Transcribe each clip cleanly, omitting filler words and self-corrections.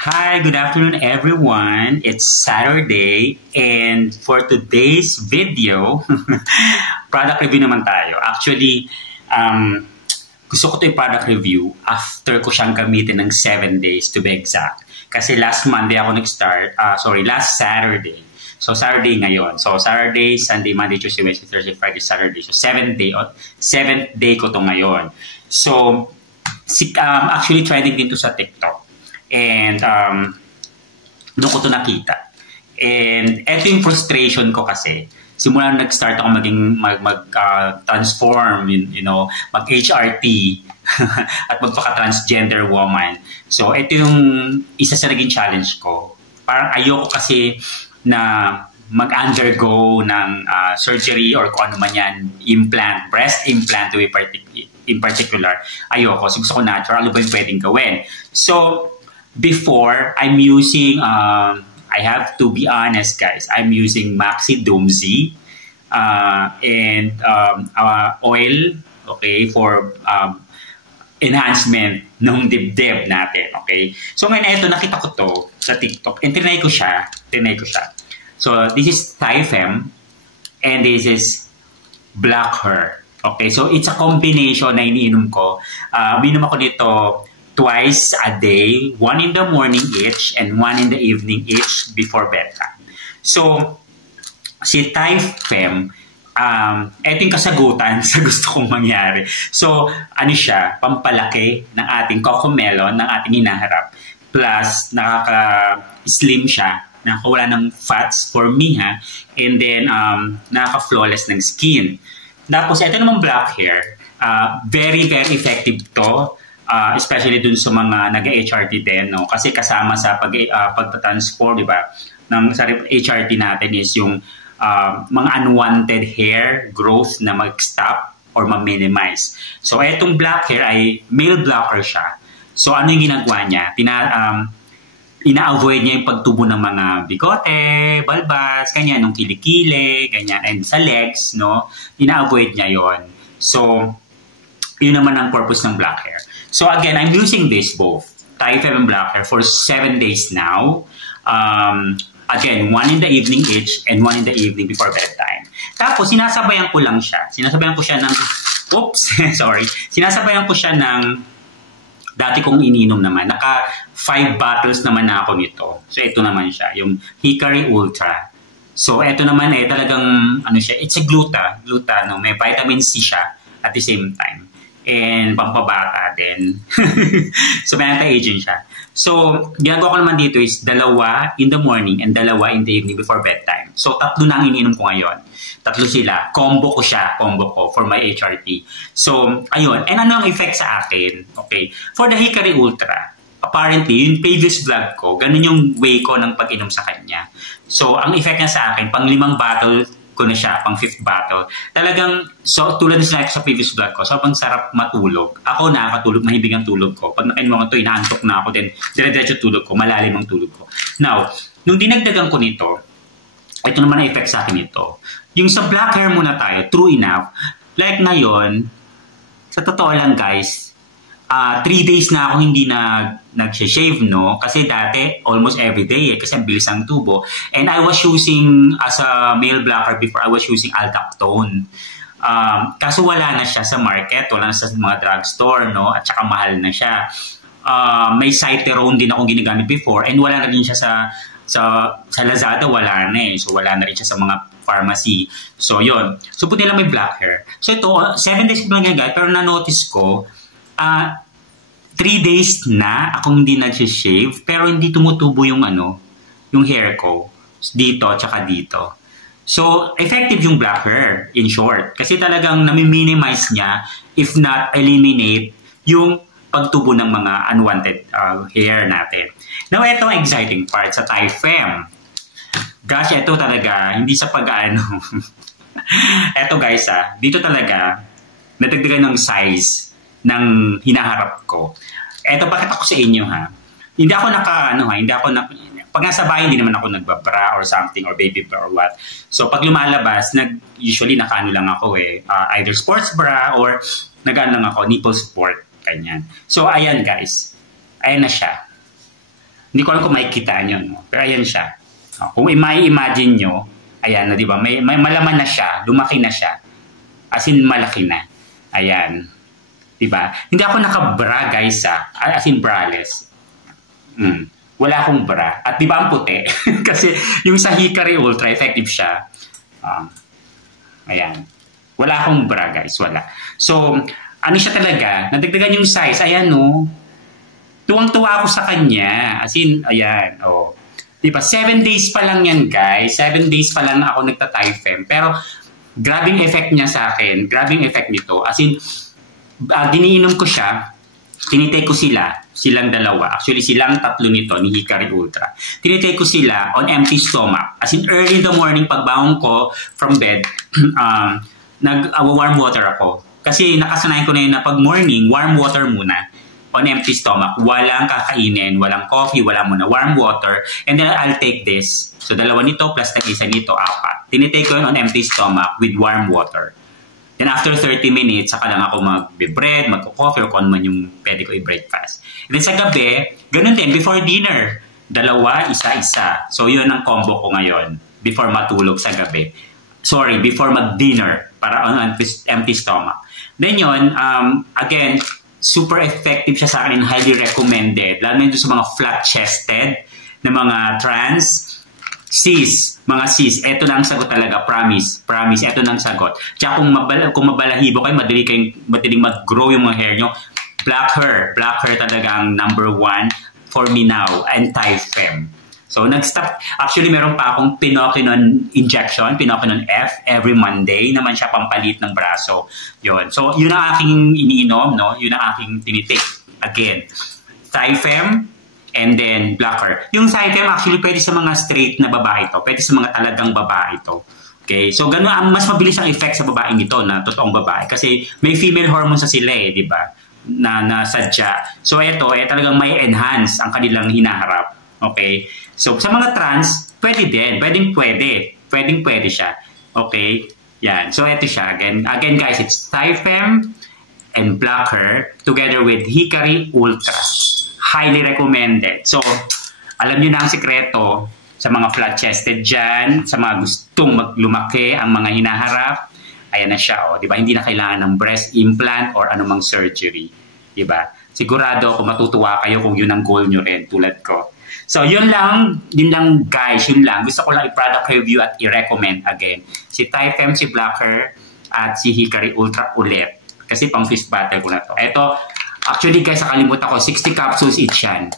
Hi, good afternoon everyone. It's Saturday and for today's video, product review naman tayo. Actually, gusto ko ito yung product review after ko siyang gamitin ng 7 days to be exact. Kasi last Monday ako nag-start, last Saturday. So Saturday ngayon. So Saturday, Sunday, Monday, Tuesday, Wednesday, Thursday, Friday, Saturday. So 7th day ko to ngayon. So actually trending din to sa TikTok. And doon ko to nakita. And eto yung frustration ko kasi. Simula nag-start ako mag-transform, mag-HRT at magpaka-transgender woman. So ito yung isa sa naging challenge ko. Parang ayoko kasi na mag-undergo ng surgery or kung ano man yan, implant, breast implant to be in particular. Ayoko. So gusto ko natural. Ano ba yung pwedeng gawin? So, before, I'm using, I have to be honest guys, I'm using Maxi Doomsy and oil, okay, for enhancement ng dibdib natin, okay? So ngayon, ito, nakita ko to sa TikTok and tinay ko siya. So this is Thai-Fem and this is Black Her. Okay, so it's a combination na iniinom ko. Minom ako nito twice a day, one in the morning each and one in the evening each before bedtime. So, si Thai-Fem, ito yung kasagutan sa gusto kong mangyari. So, ano siya, pampalaki ng ating cocomelon, ng ating hinaharap. Plus, nakaka-slim siya, nakakawala ng fats for me, ha? And then, nakaka-flawless ng skin. Tapos, ito namang black hair, very, very effective to. Especially dun sa mga nag-HRT din, no? Kasi kasama sa pag-transform, di ba? Sa HRT natin is yung mga unwanted hair growth na mag-stop or ma-minimize. So, etong black hair ay male blocker siya. So, ano yung ginagawa niya? Ina-avoid niya yung pagtubo ng mga bigote, balbas, ganyan, ng kilikili, ganyan, and sa legs, no? Ina-avoid niya yon. So, yun naman ang purpose ng black hair. So again, I'm using this both, Thai-Fem and black hair, for 7 days now. Again, one in the evening each and one in the evening before bedtime. Tapos, sinasabayan ko lang siya. Sinasabayan ko siya ng, Sinasabayan ko siya ng, dati kong ininom naman. Naka 5 bottles naman na ako nito. So ito naman siya, yung Hikari Ultra. So ito naman talagang, it's a gluta, no? May vitamin C siya at the same time. And pampabata din. So, may anti-aging siya. So, ginagawa ko naman dito is dalawa in the morning and dalawa in the evening before bedtime. So, 3 na ang ininom ko ngayon. 3 sila. Combo ko for my HRT. So, ayun. And ano ang effect sa akin? Okay. For the Hikari Ultra, apparently, yung previous vlog ko, ganun yung way ko ng pag-inom sa kanya. So, ang effect niya sa akin, pang 5 bottle ko na siya, pang 5th bottle. Talagang, so tulad na sila sa previous vlog ko, sobrang sarap matulog. Ako nakakatulog, mahibig ang tulog ko. Pag nakainom ako ito, inaantok na ako din, dire-diretso tulog ko, malalim ang tulog ko. Now, nung dinagdagan ko nito, ito naman ang effect sa akin ito. Yung sa black hair muna tayo, true enough, like ngayon, sa totoo lang guys, 3 days na ako hindi nag-shave, no? Kasi dati, almost every day, kasi ang bilis ang tubo. And I was using, as a male blocker before, I was using Aldactone. Kaso wala na siya sa market, wala na sa mga drugstore, no? At saka mahal na siya. May Cyterone din akong ginagamit before, and wala na rin siya sa Lazada, wala na eh. So, wala na rin siya sa mga pharmacy. So, yun. So, puti lang may black hair. So, ito, 7 days ko lang yan, guys, pero na-notice ko, 3 days na akong hindi nag-shave pero hindi tumutubo yung yung hair ko dito tsaka dito. So, effective yung black hair in short kasi talagang nami-minimize niya if not eliminate yung pagtubo ng mga unwanted hair natin. Now, ito ang exciting part sa Thai-Fem. Gosh, ito talaga hindi sa Ito guys, dito talaga nadagdagan ng size ng hinaharap ko. Eto, pakita ko sa inyo Hindi ako pag nasa bahay, hindi naman ako nagbabra or something or baby bra or what. So, pag lumalabas, usually nakaano lang ako either sports bra or nag-ano lang ako, nipple support, ganyan. So, ayan guys. Ayan na siya. Hindi ko alam kung makikita nyo, no? Pero ayan siya. Kung imagine nyo, ayan, di ba? May malaman na siya, lumaki na siya. As in, malaki na. Ayan. Di ba? Hindi ako naka-bra, guys, as in, braless. Wala akong bra. At di ba ang puti? Kasi yung sa Hikari Ultra, effective siya. Ayan. Wala akong bra, guys. Wala. So, ano siya talaga? Nadagdagan yung size. Ayan, no? Tuwang-tuwa ako sa kanya. As in, ayan. Oh. Diba? 7 days pa lang yan, guys. 7 days pa lang ako nagta-Typhim. Pero, grabing effect niya sa akin. Grabing effect nito. As in, giniinom ko siya. Tinitake ko silang dalawa. Actually, silang tatlo nito ni Hikari Ultra. Tinitake ko sila on empty stomach. As in, early in the morning, pagbangon ko from bed, nag-warm water ako. Kasi nakasanayan ko na yun na pag morning, warm water muna. On empty stomach. Walang kakainin, walang coffee, walang muna. Warm water. And then I'll take this. So, dalawa nito plus na isa nito, 4. Tinitake ko yun on empty stomach with warm water. Then after 30 minutes, saka lang ako mag-bread, mag-coffee, or kung man yung pwede ko i-breakfast. And then sa gabi, ganun din, before dinner. Dalawa, isa-isa. So, yun ang combo ko ngayon. Before matulog sa gabi. Sorry, before mag-dinner. Para on empty stomach. Then yun, again, super effective siya sa akin and highly recommended. Lalo na sa mga flat-chested na mga trans. Mga cis, eto lang sagot talaga, promise, eto lang sagot. Tsaka kung mabalahibo kayo, madaling mag-grow yung mga hair nyo, black hair talaga ang number 1 for me now, anti-fem. So, nag-stop, actually meron pa akong Pinokinon injection, Pinokinon F, every Monday, naman siya pampalit ng braso. Yun. So, yun ang aking iniinom, no? Yun ang aking tinitake. Again, Typhim, and then blocker. Yung Typhim actually pwede sa mga straight na babae ito. Pwede sa mga talagang babae ito. Okay? So, gano'n, mas mabilis ang effect sa babaeng ito na totoong babae. Kasi may female hormones sa sila di ba? Na sadya. So, ito, talagang may enhance ang kanilang hinaharap. Okay? So, sa mga trans, pwede din. Pwede siya. Okay? Yan. So, ito siya. Again guys, it's Typhim and blocker together with Hikari Ultra. Highly recommended. So, alam nyo na ang sekreto sa mga flat-chested dyan, sa mga gustong lumaki ang mga hinaharap. Ayan na siya, Diba? Hindi na kailangan ng breast implant or anumang surgery. Diba? Sigurado kung matutuwa kayo kung yun ang goal nyo rin, tulad ko. So, yun lang guys, yun lang. Gusto ko lang i-product review at i-recommend again. Si Typhim, si Blocker, at si Hikari Ultra ulit. Kasi pang fist battle ko na to. Ito, actually guys, nakalimutan ko, 60 capsules each yan.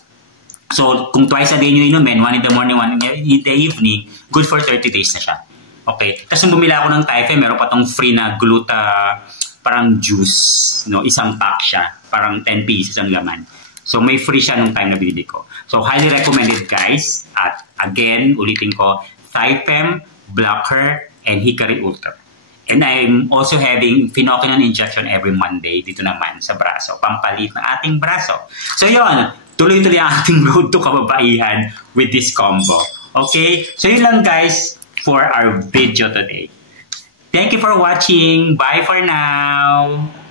So, kung twice a day nyo inumin, 1 in the morning, 1 in the evening, good for 30 days na siya. Okay? Kasi nung bumila ako ng Typhim, meron pa tong free na gluta, parang juice, no? Isang pack siya. Parang 10 pieces ang laman. So, may free siya nung time na binili ko. So, highly recommended guys. At again, ulitin ko, Typhim, Blocker, and Hikari Ultra. And I'm also having Pinokinon injection every Monday dito naman sa braso. Pampalit ng ating braso. So, yun. Tuloy-tuloy ang ating road to kababaihan with this combo. Okay? So, yun lang guys for our video today. Thank you for watching. Bye for now.